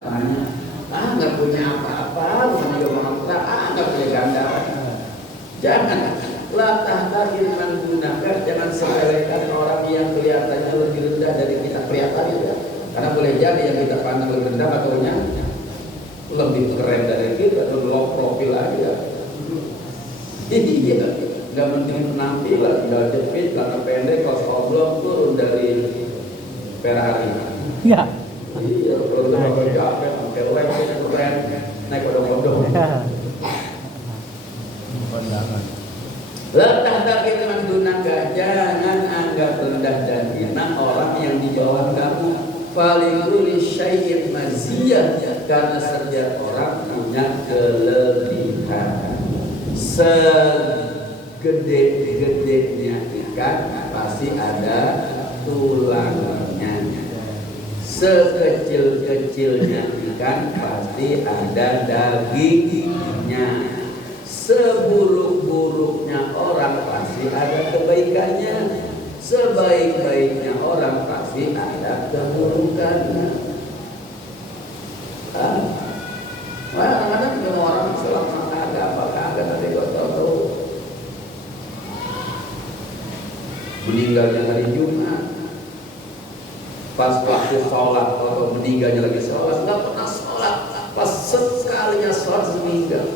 tanya, nggak punya apa-apa, bukan juga mangkra, nggak punya gandaran. Jangan latah tadi menggunakan, jangan sepelekan orang yang kelihatannya lebih rendah dari kita kelihatannya ya. Karena boleh jadi yang kita pandang lebih rendah ataunya lebih keren dari kita, atau low profil aja. Iya, nggak penting penampilan, nggak jepit, karena pendek, kaos oblong turun dari Ferrari. Ya. Iya, kalau udah capek, pakai lem, keren, naik odong-odong. Latah tapi menggunakan, jangan anggap rendah dan hina orang yang di bawah kamu. Falikuli syai'in maziyah, karena setiap orang punya kelebihan. Segede-gedenya ikan pasti ada tulangnya. Sekecil-kecilnya ikan pasti ada dagingnya. Seburuk-buruknya orang pasti ada kebaikannya. Sebaik-baiknya orang pasti ada keburukannya. Kadang-kadang semua orang selama kagak nanti gak tahu meninggalnya hari Jumat, pas waktu sholat atau meninggalnya lagi sholat, nggak pernah sholat, pas sekalinya sholat meninggal.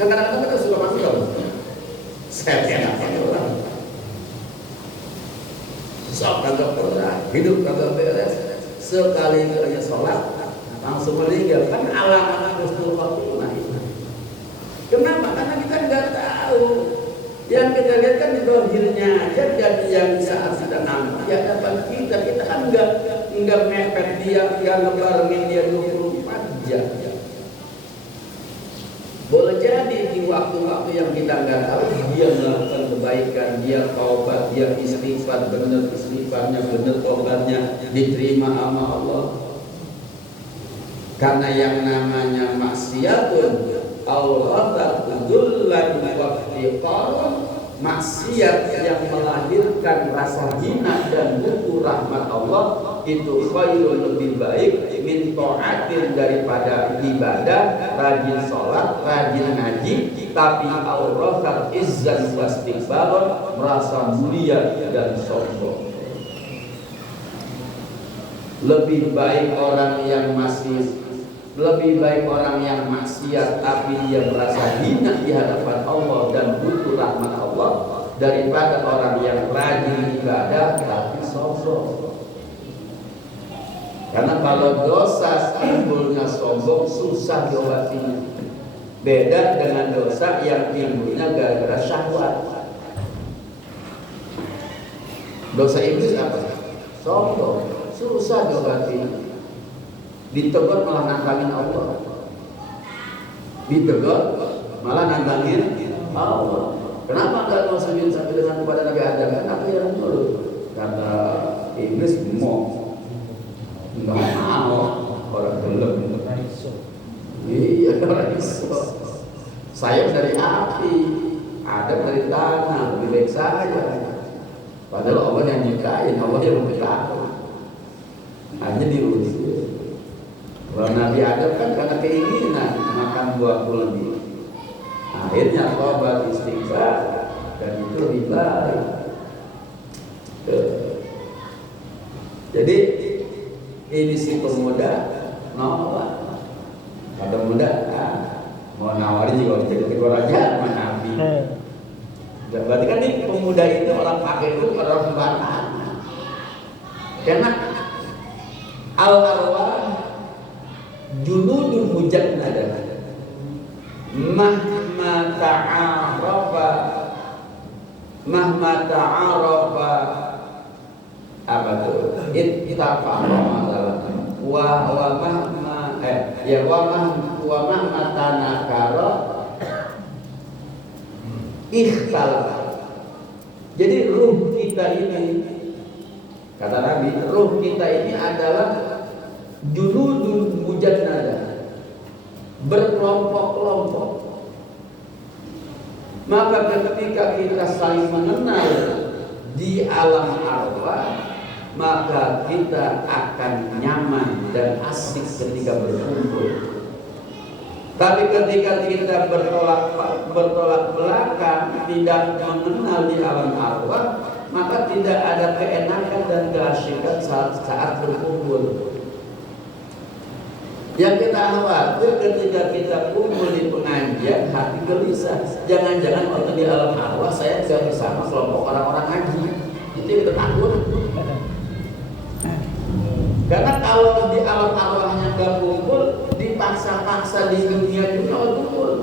Kadang-kadang kita suka manggil, saya tidak pakai orang, sok kagak pernah, hidup kagak beres, sekalinya sholat langsung meninggal. Kan alamat husnul khotimah. Kenapa? Karena kita nggak tahu. Yang kita lihat kan di zahirnya aja, dan yang saat kita nampak di hadapan kita kan nggak mepet dia, nggak ngebarengin dia 24 jam. Boleh jadi di waktu-waktu yang kita nggak tahu dia melakukan kebaikan, dia taubat, dia istighfar, benar istighfarnya, benar taubatnya diterima sama Allah. Karena yang namanya maksiatun Allah taqdullan waftiqarun, maksiat yang melahirkan rasa hina dan butuh rahmat Allah itu khairun, lebih baik min ta'atin, daripada ibadah, rajin sholat, rajin ngaji, tapi aurasat izzan wastikbaron, merasa mulia dan sombong. Lebih baik orang yang maksiat tapi dia merasa hina di hadapan Allah dan butuh rahmat Allah, daripada orang yang rajin ibadah tapi sombong. Karena kalau dosa timbulnya sombong susah diobatinya. Beda dengan dosa yang timbulnya gara-gara syahwat. Dosa iblis apa? Sombong, susah diobatinya. Ditegur malah nantangin Allah. Ditegur malah nantangin Allah. Kenapa enggak mau sujud sampai dengan kepada Nabi Adam? Kenapa yang dulu? Karena iblis mau, enggak mau orang belum. Iya, orang iso. Saya dari api, Adam dari tanah, lebih baik saya. Padahal Allah yang nyikain, Allah yang menciptakan. Hanya diuji. Kalau Nabi Adam kan karena keinginan makan buah kuldi, akhirnya tobat istighfar, dan itu lebih baik. Jadi ini si pemuda nolak. Kata muda, mau nawarin juga jadi ketua raja sama Nabi. Berarti kan ini pemuda itu orang pakai itu, orang sembarangan. Karena al-arwah junudun mujannada mahma ta'arafa apa tuh ittafaqa masalah wa mahma tanakara ikhtalaf. Jadi ruh kita ini, kata Nabi, ruh kita ini adalah junudun mujannada, berkelompok-kelompok. Maka ketika kita saling mengenal di alam arwah, maka kita akan nyaman dan asik ketika berkumpul. Tapi ketika kita bertolak belakang, tidak mengenal di alam arwah, maka tidak ada keenakan dan keasyikan saat berkumpul. Yang kita khawatir ketika kita kumpul di pengajian, hati gelisah. Jangan-jangan waktu di alam arwah saya tidak bersama kelompok orang-orang ngaji. Itu yang kita takut. Karena kalau di alam arwahnya nggak kumpul, dipaksa-paksa di dunia juga kumpul.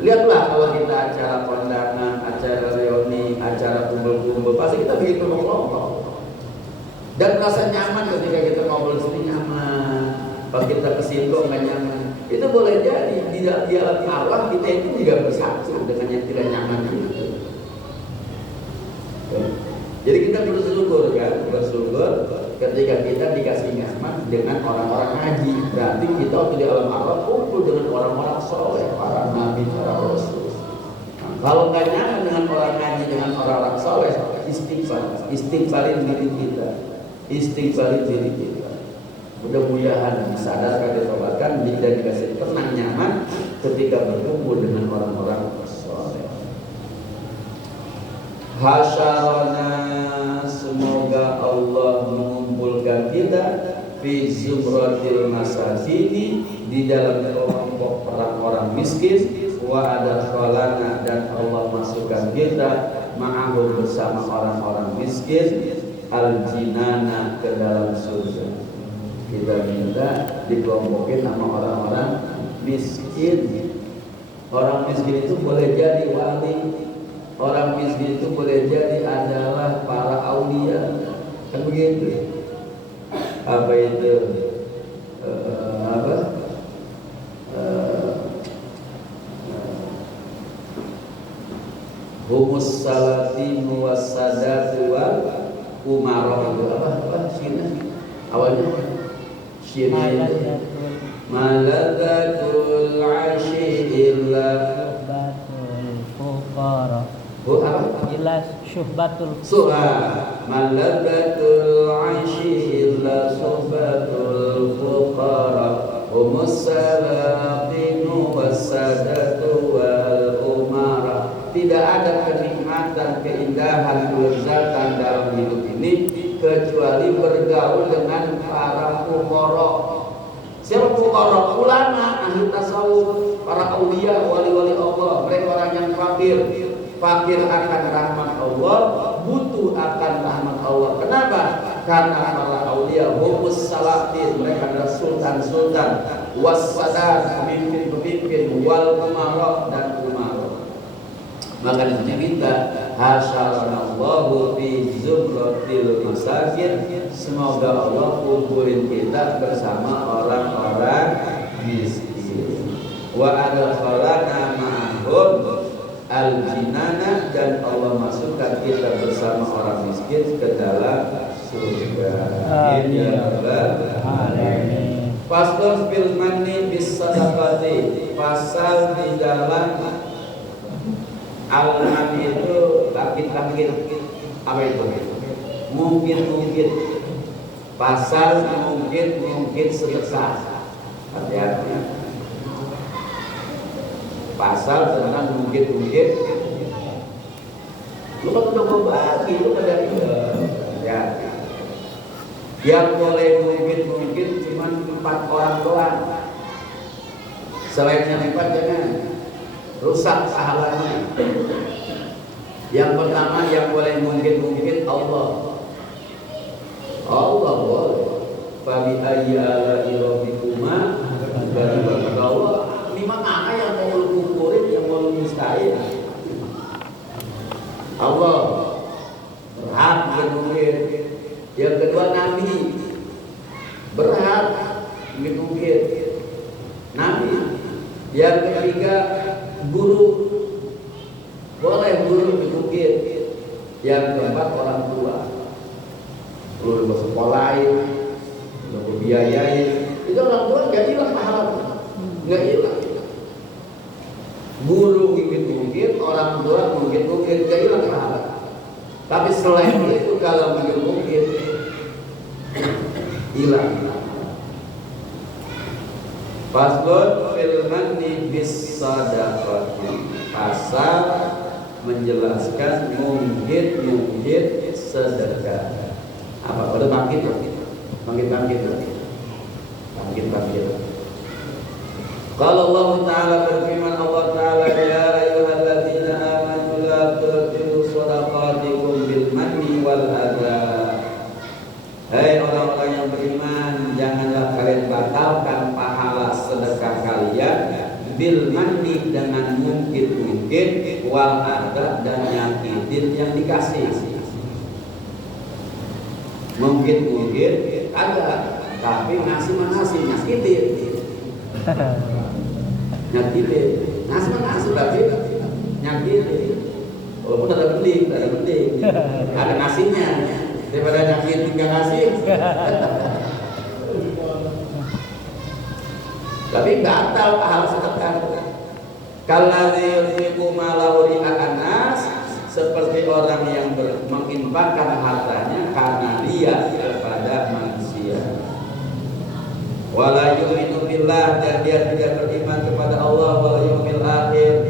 Lihatlah kalau kita acara kondangan, acara reuni, acara kumpul-kumpul, pasti kita bikin kelompok. Dan rasa nyaman ketika kita ngobrol sini nyaman. Pas kita kesini kok nggak nyaman. Itu boleh jadi di alam arwah kita itu juga bersatu dengan yang tidak nyaman itu. Jadi kita bersyukur kan, bersyukur ketika kita dikasih nyaman dengan orang-orang ngaji. Berarti kita waktu di alam arwah kumpul dengan orang-orang soleh, para nabi, para rasul. Nah, kalau nggak nyaman dengan orang ngaji, dengan orang-orang soleh, istighfarin diri kita, istighfarin diri kita. Mudah-mudahan disadarkan, ditobatkan, dan dikasih tenang nyaman ketika berkumpul dengan orang-orang soleh. Hasyarana, semoga Allah mengumpulkan kita fi zumratil masakini, di dalam kelompok orang-orang miskin, wa adkhalana, dan Allah masukkan kita ma'ahum, bersama orang-orang miskin, al-jinana, ke dalam surga. Kita minta dikelompokin sama orang-orang miskin. Orang miskin itu boleh jadi wali. Orang miskin itu boleh jadi adalah para aulia, kan begitu? Apa itu? Humus salatin wasadatu wal umara, itu apa? Sini awalnya sini maladatul ashi illa fuqara. Jelas syuhbatul maladatul aishi illa suhbatul fuqara humus salaqinu wassadatu wal umara. Tidak ada kenikmatan, keindahan, kelezatan dalam hidup ini kecuali bergaul dengan para fuqara. Siapa fuqara? Ulama, ahli tasawuf, para aulia, wali-wali Allah. Mereka orang yang fakir akan rahmat Allah, butuh akan rahmat Allah. Kenapa? Karena para aulia humus salatin, mereka adalah sultan-sultan, wassadat, pemimpin-pemimpin, wal umara, dan umara. Maka kita hasyarallahu fi zumratil masakin, semoga Allah kumpulin kita bersama orang-orang miskin. Wa adkhalana ma'ahum al-jinana, dan Allah masukkan kita bersama orang miskin ke dalam surga. Amin ya rabbal alamin. Fasal fil manni bis sadaqati, pasal di dalam al-manni itu bangkit apa itu? Mungkin pasal mungkin sedekah. Hati-hati. Pasal tentang mungkin lu kan udah mau bagi, lu pada ya. Yang boleh mungkin cuma 4 orang doang. Selainnya 4 jangan, rusak pahalanya. Yang pertama yang boleh mungkin Allah boleh. Fabi ayyi ala'i rabbikuma tukadziban. Allah lima mana yang mau lu kukurin, yang mau lu mustahil. Allah berhak mungkin. Yang kedua Nabi berhak mungkin. Nabi. Yang ketiga guru, boleh guru mungkin. Yang keempat orang tua, lu bersekolahin, lu biayain, itu orang tua nggak hilang pahalanya, nggak hilang. Guru mungkin, orang tua mungkin gak hilang pahala. Tapi selain itu kalau mungkin Faslun fil manni bis sadaqati. Pasal menjelaskan mungkit sedekah. Apa? Pada bangkit ya? Bangkit. Kalau Allah Ta'ala berfirman, Allah Ta'ala, ya ayyuhalladzina amanu la tubtilu shadaqatikum bil manni wal adha. Hai orang-orang yang beriman, janganlah kalian batalkan pahala sedekah kalian bil manni dengan mungkit wal adha dan nyakitin yang dikasih. Mungkin ada, tapi ngasih nyakitin. Ngasih tapi nyakitin. Walaupun ada penting, ada ngasihnya daripada nyakitin nggak ngasih. Tapi batal pahala sedekah. Kalladzi yunfiqu malahu ri'a'an nas, seperti orang yang menginfakkan hartanya karena dia kepada manusia. Wala yu'minu billah, dan dia tidak beriman kepada Allah wal yaumil akhir.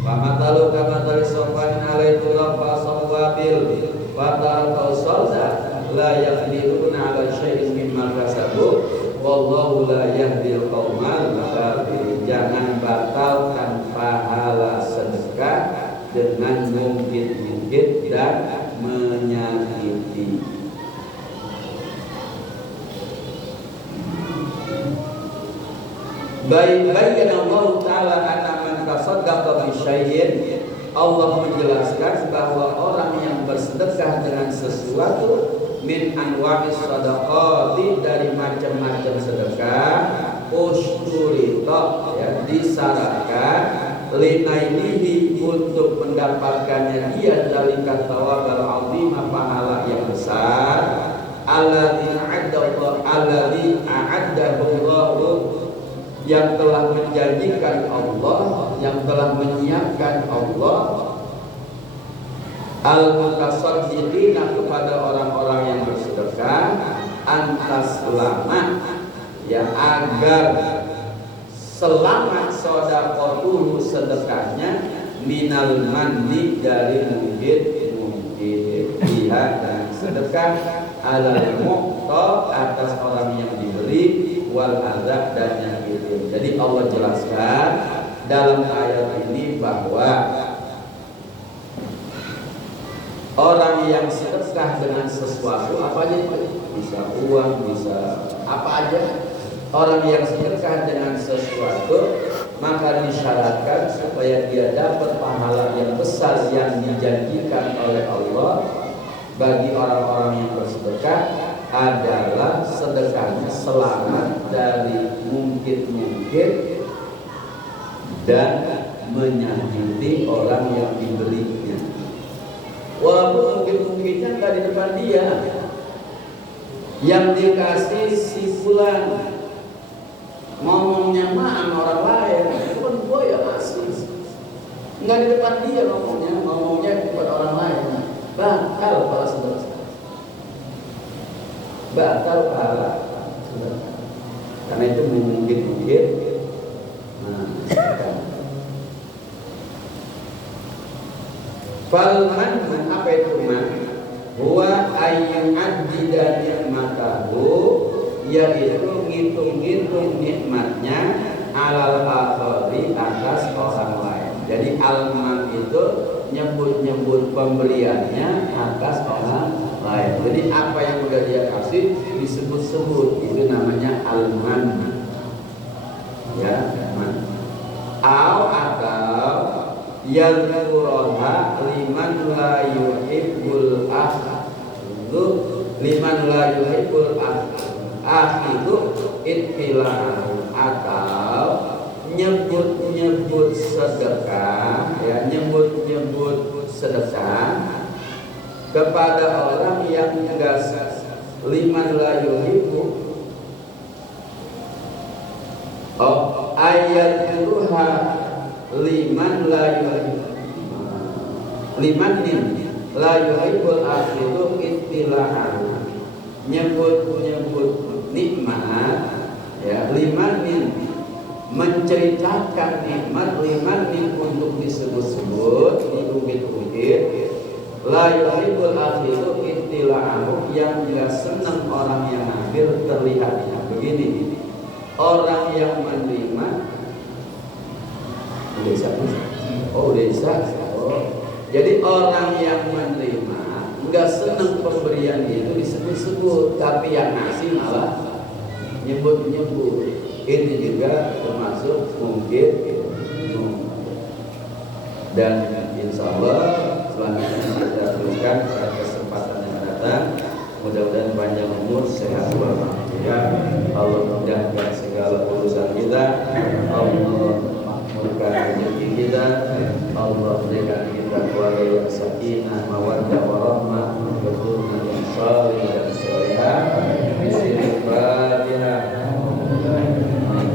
Famatalu kamathali sawfanin alaihi rabba sawwabil wa taraka salza la yaqdiruna ala syai'in mimma kasabu wallahu la yahdil qaumal kafirin. Jangan batalkan pahala sedekah dengan mungkit dan menyakiti. Baik Allah Ta'ala anna man tasaddaqa bi syai'in, Allah menjelaskan bahwa orang yang bersedekah dengan sesuatu min anwa'is sadaqati, dari macam-macam sedekah, usturita, ya, disyaratkan linainihi, untuk mendapatkannya dia dari thawabal azimah, pahala yang besar, alladzi a'addahu Allah, yang telah menjanjikan Allah, yang telah menyiapkan Allah, al-mutasaddiqina, kepada orang-orang yang bersedekah, antas selamat, ya, agar selamat sedekahnya, sedekahnya, minal manni, dari mungkin pihak dan sedekah, alal muqta, atas orang yang diberi, wal adab, dan nyakitin. Jadi Allah jelaskan dalam ayat ini bahwa orang yang sedekah dengan sesuatu, apa aja, bisa uang, bisa apa aja, orang yang sedekah dengan sesuatu, maka disyaratkan supaya dia dapat pahala yang besar yang dijanjikan oleh Allah bagi orang-orang yang bersedekah, adalah sedekahnya selamat dari mungkit dan menyakiti orang yang diberinya. Walaupun mungkin-mungkinnya nggak di depan dia, yang dikasih si fulan, ngomongnya mah sama orang lain, itu kan gua yang ngasih, nggak di depan dia ngomongnya kepada orang lain, batal pahala sedekah. Batal pahala, karena itu mungkin. Falman, apa itu man? Huwa ayyun adida nikmatahu, yaitu ngitung-ngitung nikmatnya, alal akhari, atas orang lain. Jadi alman itu nyebut pemberiannya atas orang lain. Jadi apa yang udah dia kasih disebut-sebut, itu namanya alman. Ya, man. Atau yadhkuruha liman la yuhibbul akhdhu, liman la yuhibbul akhdhu ittilahu, atau nyebut sedekah, ya, nyebut sedekah kepada orang yang enggak, liman la yuhibbu, ayat ruha liman la yuhibbu, liman la yuhibbul akhiru ittilahan, nyebut nikmat, ya, liman menceritakan nikmat liman untuk disebut-sebut diungkit-ungkit. La yuhibbul akhiru ittila'ahu, yang tidak senang orang yang akhir terlihatnya. Begini, orang yang menerima desa. Jadi orang yang menerima enggak senang pemberian itu disebut-sebut, tapi yang ngasih malah nyebut-nyebut. Ini juga termasuk mungkin. Dan insya Allah selanjutnya kita teruskan pada kesempatan yang akan datang. Mudah-mudahan panjang umur, sehat walafiat. Allah mudahkan segala urusan kita. Allah makmurkan rezeki kita. Allah berikan